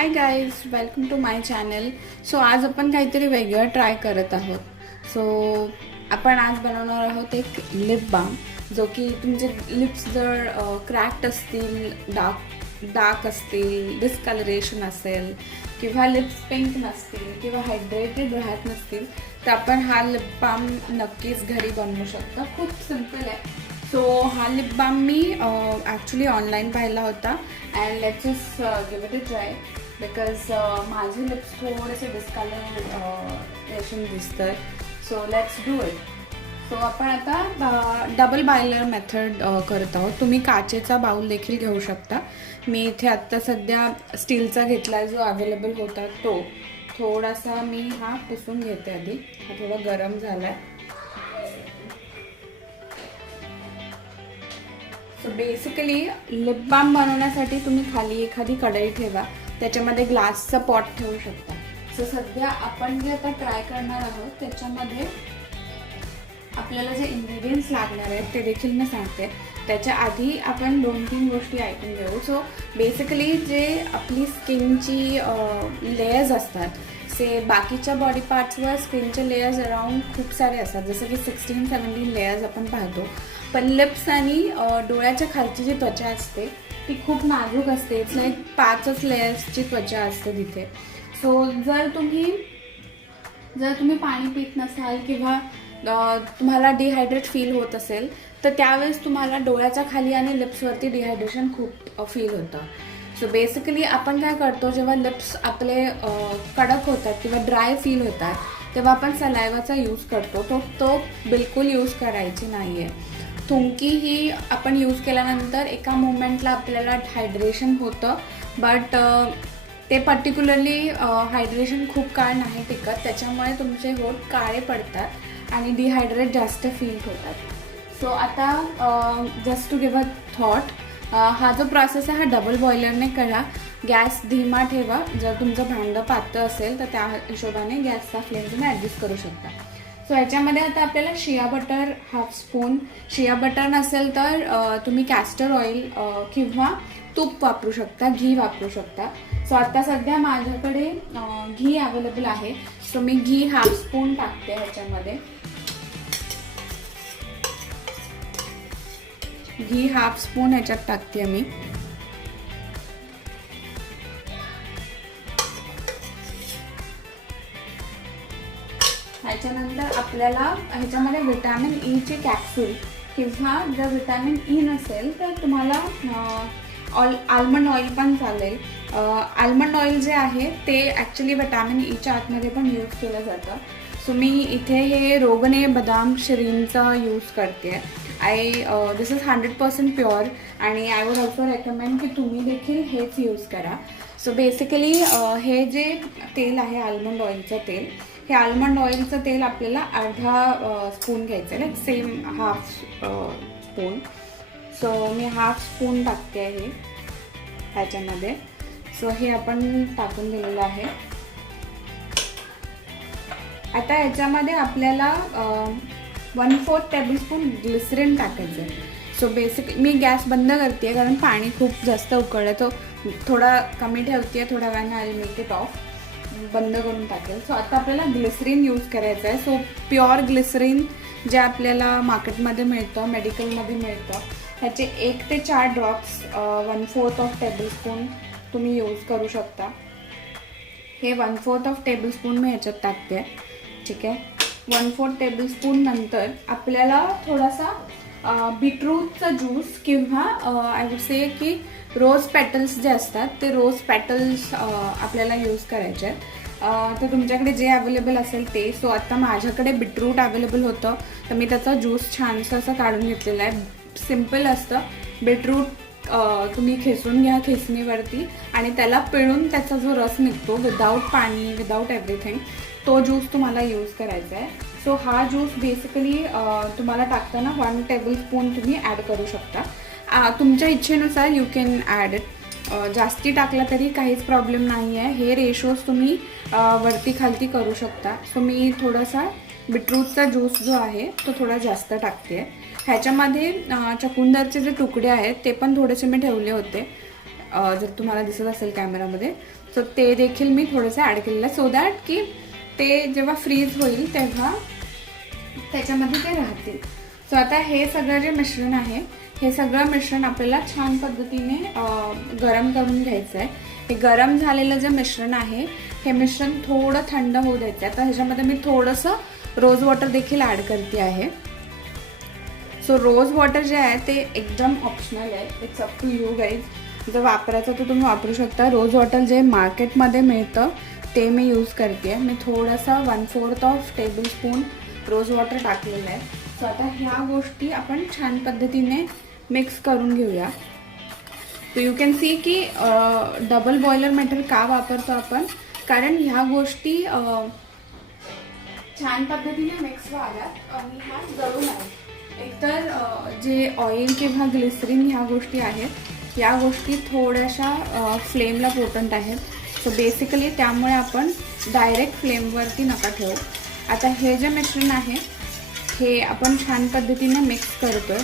High guys, welcome to my channel. So आज आपण काहीतरी वेगळं ट्राय करत आहोत. सो आपण आज बनवणार आहोत एक लिप बाम, जो की तुमचे लिप्स जर क्रॅक्ट असतील, डार्क असतील, डिस्कलरेशन असेल किंवा लिप्स पिंक नसतील किंवा हायड्रेटेड राहत नसतील तर आपण हा लिप बाम नक्कीच घरी बनवू शकता. खूप सिम्पल आहे. सो हा लिप बाम मी ॲक्च्युली ऑनलाईन पाहिला होता and let's just give it a try because माझे लिप्स थोडेसे डिस्कलरेशन दिसत आहे. So let's do it. So आपण आता डबल बायलर मेथड करत आहोत. तुम्ही काचेचा बाऊल देखील घेऊ शकता. मी इथे आत्ता सध्या स्टीलचा घेतला आहे, जो अवेलेबल होता तो. थोडासा मी हा पुसून घेते आधी. हा थोडा गरम झाला आहे. सो बेसिकली लिप बाम बनवण्यासाठी तुम्ही खाली एखादी कढई ठेवा, त्याच्यामध्ये ग्लासचं पॉट ठेवू शकता. सो सध्या आपण जे आता ट्राय करणार आहोत त्याच्यामध्ये आपल्याला जे इंग्रेडियंट्स लागणार आहेत ते देखील मी सांगते. त्याच्या आधी आपण 2-3 गोष्टी ऐकून घेऊ. सो बेसिकली जे आपली स्किनची लेयर्स असतात, बाकीच्या बॉडी पार्ट्सवर स्किनचे लेयर्स अराउंड खूप सारे असतात, जसं की 16-17 लेयर्स आपण पाहतो. पण लिप्स आणि डोळ्याच्या खालची जी त्वचा असते ती खूप नाजूक असते. इट्स लाईक 5च लेयर्सची त्वचा असते तिथे. सो जर तुम्ही पाणी पित नसाल किंवा तुम्हाला डिहायड्रेट फील होत असेल तर त्यावेळेस तुम्हाला डोळ्याच्या खाली आणि लिप्सवरती डिहायड्रेशन खूप फील होतं. सो बेसिकली आपण काय करतो, जेव्हा लिप्स आपले कडक होतात किंवा ड्राय फील होतात तेव्हा आपण सलायवाचा यूज करतो. तो बिलकुल यूज करायची नाही आहे. थुंकी ही आपण यूज केल्यानंतर एका मोमेंटला आपल्याला हायड्रेशन होतं, बट ते पर्टिक्युलरली हायड्रेशन खूप काळ नाही टिकत. त्याच्यामुळे तुमचे होठ काळे पडतात आणि डिहायड्रेट जास्त फील होतात. सो आता just to give a thought, हा जो प्रोसेस आहे हा डबल बॉयलरने करा. गॅस धीमा ठेवा. जर तुमचं भांडं पातळ असेल तर त्या हिशोबाने गॅसचा फ्लेम तुम्ही ॲडजस्ट करू शकता. सो याच्यामध्ये आता आपल्याला shea butter half spoon, shea butter नसेल तर तुम्ही कॅस्टर ऑइल किंवा तूप वापरू शकता, घी वापरू शकता. सो आता सध्या माझ्याकडे घी अवेलेबल आहे. सो मी घी हाफ स्पून टाकते ह्याच्यामध्ये. घी हाफ स्पून ह्याच्यात टाकते मी. ह्याच्यानंतर आपल्याला ह्याच्यामध्ये विटॅमिन ईचे कॅप्सूल किंवा जर विटॅमिन ई नसेल तर तुम्हाला आल्मंड ऑइल पण चालेल. आल्मंड ऑइल जे आहे ते ॲक्च्युली विटॅमिन ईच्या आतमध्ये पण यूज केलं जातं. सो मी इथे हे रोगने बदाम श्रींचा यूज करते. दिस इज 100% प्युअर आणि आय वुड ऑल्सो रेकमेंड की तुम्ही देखील हेच यूज करा. सो बेसिकली हे जे तेल आहे आल्मंड ऑइलचं तेल, हे आल्मंड ऑइलचं तेल आपल्याला अर्धा स्पून घ्यायचं आहे, like same half spoon. So मी हाफ स्पून टाकते आहे ह्याच्यामध्ये. सो हे आपण टाकून दिलेलं आहे. आता ह्याच्यामध्ये आपल्याला 1/4 टेबलस्पून ग्लिसरीन टाकायचं आहे. सो बेसिक मी गॅस बंद करते आहे कारण पाणी खूप जास्त उकळलं, तो थोडा कमी ठेवते आहे. थोड्या वेळाने आय मेक इट ऑफ, बंद करून टाकेल. सो आता आपल्याला ग्लिसरीन यूज करायचं आहे. सो प्युअर ग्लिसरीन जे आपल्याला मार्केटमध्ये मिळतं, मेडिकलमध्ये मिळतं, ह्याचे 1 ते 4 ड्रॉप्स 1/4 टेबलस्पून तुम्ही यूज करू शकता. हे 1/4 टेबलस्पून मी ह्याच्यात टाकते आहे. ठीक आहे. 1/4 टेबलस्पून नंतर आपल्याला थोडासा बीटरूटचा ज्यूस किंवा आय वुड से की रोज पेटल्स जे असतात ते रोज पेटल्स आपल्याला यूज करायचे आहेत. तर तुमच्याकडे जे अवेलेबल असेल ते. सो आता माझ्याकडे बीटरूट अवेलेबल होतं तर मी त्याचा ज्यूस छानसा असं काढून घेतलेला आहे. सिम्पल असतं. बीटरूट तुम्ही खेचून घ्या खेचणीवरती आणि त्याला पिळून त्याचा जो रस निघतो विदाऊट पाणी, विदाऊट एव्हरीथिंग, तो ज्यूस तुम्हाला यूज करायचा आहे. सो हा ज्यूस बेसिकली तुम्हाला टाकताना 1 टेबलस्पून तुम्ही ॲड करू शकता. तुमच्या इच्छेनुसार यू कॅन ॲड इट. जास्ती टाकला तरी काहीच प्रॉब्लेम नाही आहे. हे रेशोज तुम्ही वरती खालती करू शकता. सो मी थोडासा बीटरूटचा ज्यूस जो आहे तो थोडा जास्त टाकते आहे. ह्याच्यामध्ये चकुंदरचे जे तुकडे आहेत ते पण थोडेसे मी ठेवले होते. जर तुम्हाला दिसत असेल कॅमेरामध्ये. सो ते देखील मी थोडंसं ॲड केलेलं आहे, सो दॅट की ते जेव्हा फ्रीज होईल तेव्हा त्याच्यामध्ये ते राहतील. सो आता हे सगळं जे मिश्रण आहे, हे सगळं मिश्रण आपल्याला छान पद्धतीने गरम करून घ्यायचं आहे. हे गरम झालेलं जे मिश्रण आहे, हे मिश्रण थोडं थंड होऊ द्यायचं आहे. आता ह्याच्यामध्ये मी थोडंसं रोज वॉटर देखील ॲड करते आहे. सो रोज वॉटर जे आहे ते एकदम ऑप्शनल आहे, it's up to you guys. जर वापरायचं तर तुम्ही वापरू शकता. रोज वॉटर जे मार्केटमध्ये मिळतं ते मी यूज करते. मी थोडासा 1/4 टेबलस्पून रोज वॉटर टाकलेलं आहे. सो आता ह्या गोष्टी आपण छान पद्धतीने मिक्स करून घेऊया. सो यू कॅन सी की डबल बॉयलर मेथड का वापरतो आपण, कारण ह्या गोष्टी छान पद्धतीने मिक्स व्हाव्यात आणि ह्या जळू नये. एकतर जे ऑइल किंवा ग्लिसरीन ह्या गोष्टी आहेत, या गोष्टी थोड्याशा फ्लेमला पोटंट आहेत. सो बेसिकली त्यामुळे आपण डायरेक्ट फ्लेमवरती नका ठेवू. आता हे जे मिश्रण आहे हे आपण छान पद्धतीने मिक्स करतो.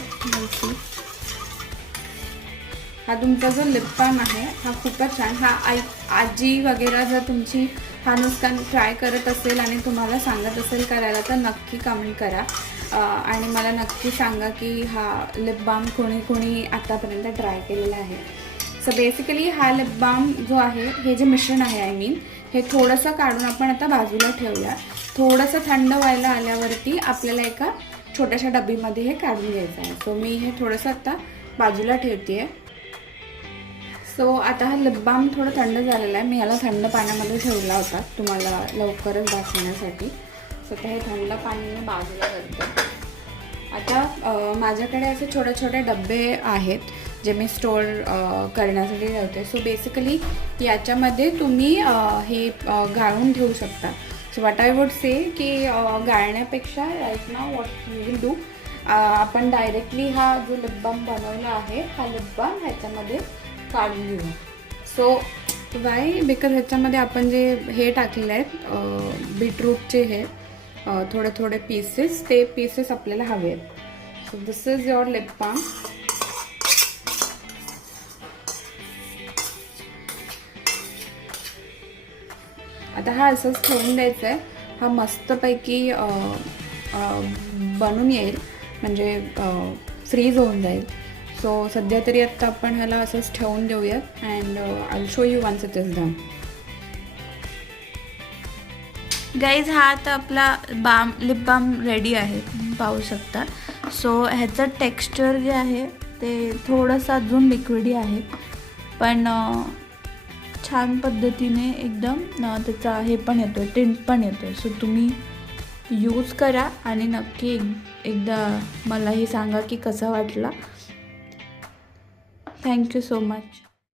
हा तुमचा जो लिप बाम आहे हा खूपच छान. हा आजी वगैरे जर तुमची हा नुसका ट्राय करत असेल आणि तुम्हाला सांगत असेल करायला तर नक्की कमेंट करा आणि मला नक्की सांगा की हा लिप बाम कोणी आतापर्यंत ट्राय केलेला आहे. सो बेसिकली हा लिप बाम जो आहे, हे जे मिश्रण आहे आय मीन, हे थोडंसं काढून आपण आता बाजूला ठेवूया. थोडंसं थंड व्हायला आल्यावरती आपल्याला एका छोट्याशा डबीमध्ये हे काढून घ्यायचं आहे. सो मी हे थोडंसं आता बाजूला ठेवते आहे. सो आता हा लिप बाम थोडं थंड झालेला आहे. मी याला थंड पाण्यामध्ये ठेवला होता तुम्हाला लवकरच दाखवण्यासाठी. सो आता हे थंड पाणी मी बाजूला करते. आता माझ्याकडे असे छोटे छोटे डबे आहेत जे मी स्टोअर करण्यासाठी ठेवते. सो बेसिकली याच्यामध्ये तुम्ही हे गाळून ठेवू शकता. So what I would say की गाळण्यापेक्षा right now what we will do, आपण डायरेक्टली हा जो लिप बाम बनवला आहे हा लिप बाम ह्याच्यामध्ये काढून घेऊ. सो वाय, बिकॉज ह्याच्यामध्ये आपण जे हे टाकलेले आहेत बीटरूटचे हे थोडे थोडे पीसेस, ते पीसेस आपल्याला हवे आहेत. So this is your lip balm. आता हा असंच ठेवून द्यायचा आहे. हा मस्तपैकी बनून येईल, म्हणजे फ्रीज होऊन जाईल. सो सध्या तरी आत्ता आपण ह्याला असंच ठेवून देऊयात and I will show you once it is done. Guys हा आता आपला लिप बाम रेडी आहे, पाहू शकता. सो ह्याचं टेक्स्चर जे आहे ते थोडंसं अजून लिक्विडी आहे, पण छान पद्धतीने एकदम त्याचा हे पण येतो आहे, टिंट पण येतो आहे. सो तुम्ही यूज करा आणि नक्की एकदा मलाही सांगा की कसा वाटला. Thank you so much.